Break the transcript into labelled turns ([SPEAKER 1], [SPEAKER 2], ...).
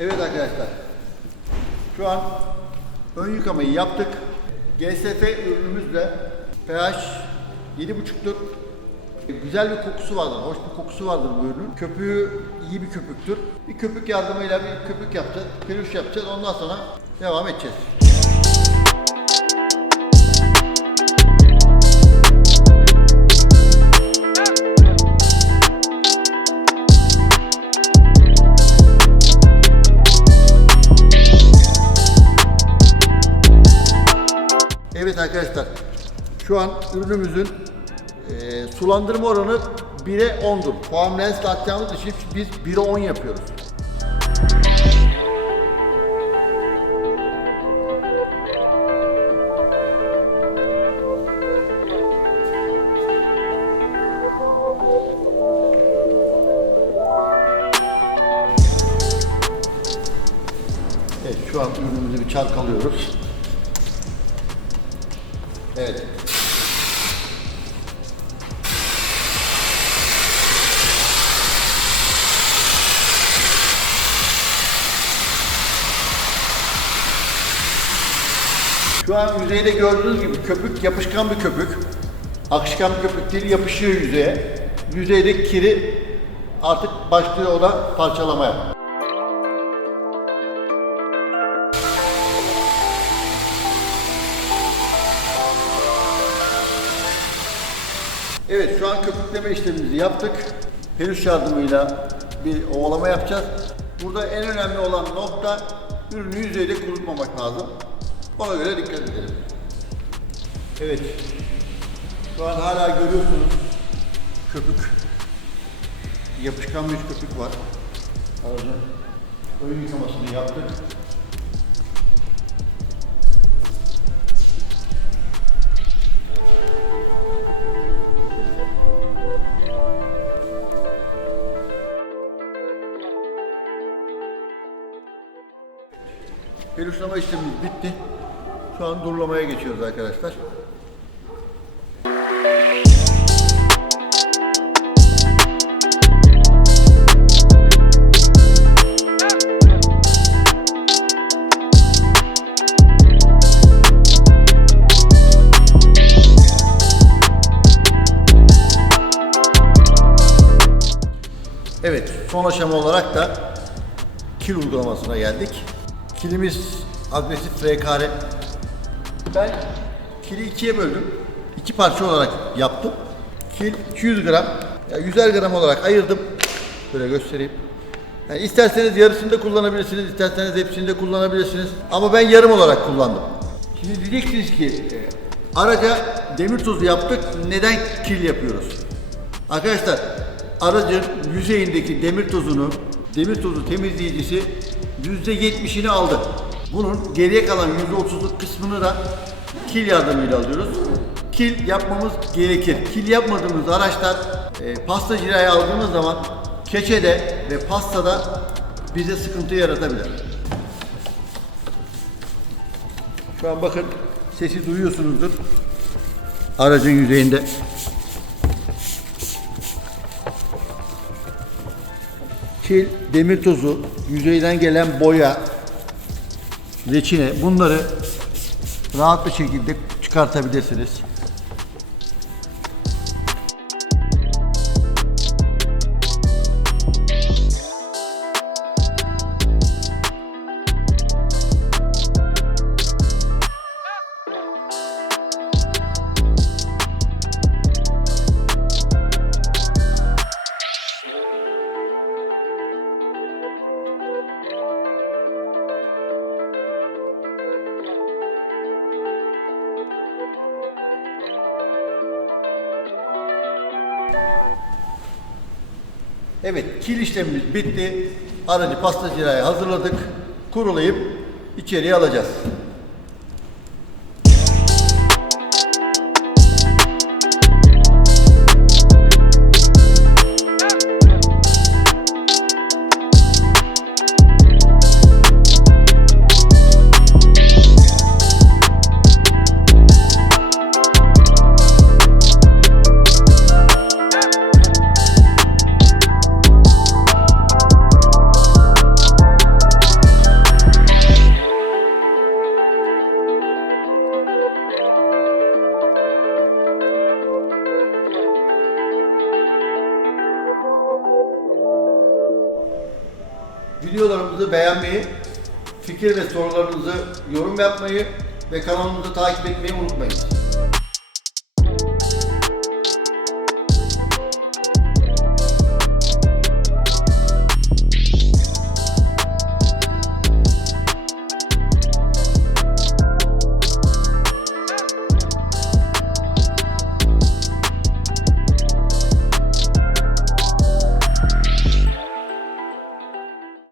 [SPEAKER 1] Evet arkadaşlar. Şu an ön yıkamayı yaptık. GSF ürünümüzle pH 7.5'tür. Güzel bir kokusu vardır, hoş bir kokusu vardır bu ürünün. Köpüğü iyi bir köpüktür. Bir köpük yardımıyla bir köpük yapacağız, peluş yapacağız. Ondan sonra devam edeceğiz. Evet arkadaşlar, şu an ürünümüzün e, sulandırma oranı 1'e 10'dur. Puan lensle atacağımız için biz 1'e 10 yapıyoruz. Evet, şu an ürünümüzü bir çalkalıyoruz. Evet. Şu an yüzeyde gördüğünüz gibi köpük yapışkan bir köpük. Akışkan bir köpük değil, yapışıyor yüzeye. Yüzeydeki kiri artık başlıyor o da parçalamaya. Evet şu an köpükleme işlemimizi yaptık. Peluş yardımıyla bir ovalama yapacağız. Burada en önemli olan nokta ürünü yüzeyde kurutmamak lazım. Ona göre dikkat edelim. Evet. Şu an hala görüyorsunuz köpük. Yapışkan bir köpük var. Aracın ön yıkamasını yaptık. Peluşlama işlemimiz bitti. Şu an durulamaya geçiyoruz arkadaşlar. Evet, son aşama olarak da kil uygulamasına geldik. Kilimiz agresif FKR. Ben kili ikiye böldüm. İki parça olarak yaptım. Kil 200 gram, yani 100'er gram olarak ayırdım. Böyle göstereyim. Yani isterseniz yarısını da kullanabilirsiniz, isterseniz hepsini de kullanabilirsiniz. Ama ben yarım olarak kullandım. Şimdi diyeceksiniz ki, araca demir tozu yaptık, neden kil yapıyoruz? Arkadaşlar, aracın yüzeyindeki demir tozunu, demir tozu temizleyicisi %70'ini aldı. Bunun geriye kalan %30'luk kısmını da kil yardımıyla alıyoruz. Kil yapmamız gerekir. Kil yapmadığımız araçlar e, pasta cirayı aldığımız zaman keçede ve pastada bize sıkıntı yaratabilir. Şu an bakın sesi duyuyorsunuzdur. Aracın yüzeyinde. Kil, demir tozu, yüzeyden gelen boya, reçine bunları rahat bir şekilde çıkartabilirsiniz. Evet, kil işlemimiz bitti. Aracı pasta ciraya hazırladık. Kurulayıp içeriye alacağız. Videolarımızı beğenmeyi, fikir ve sorularınızı yorum yapmayı ve kanalımızı takip etmeyi unutmayın.